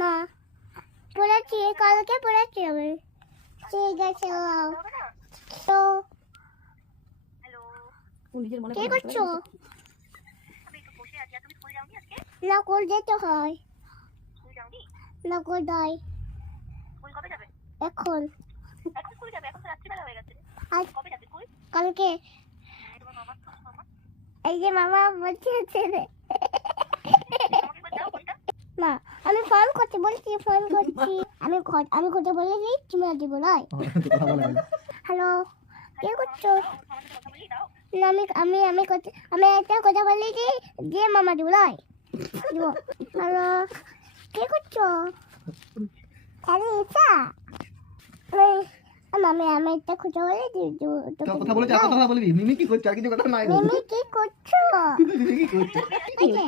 না পড়েছি, কালকে পড়েছি আমি। ঠিক আছে তো কি করছো? না করে যেতে হয়, না করে দেয় এখন। আজ কালকে এই যে মামা বলছে রে না, আমি ফোন করছি, বলছি ফোন করছি। আমি কথা বলে দিই, তুমি আর দিব নাই। হ্যালো, কি করছো? না আমি একটা কথা বলে দিই, যে মামা দিব নাই। হ্যালো, কি করছো? খালি ইচ্ছা আমি একটা কথা বলে দিই। কথা বলেছি, আর কথা বলবি? মিমি কি করছো? আর কিছু কথা নাই। মিমি কি করছো? মিমি কি করছো? এই যে,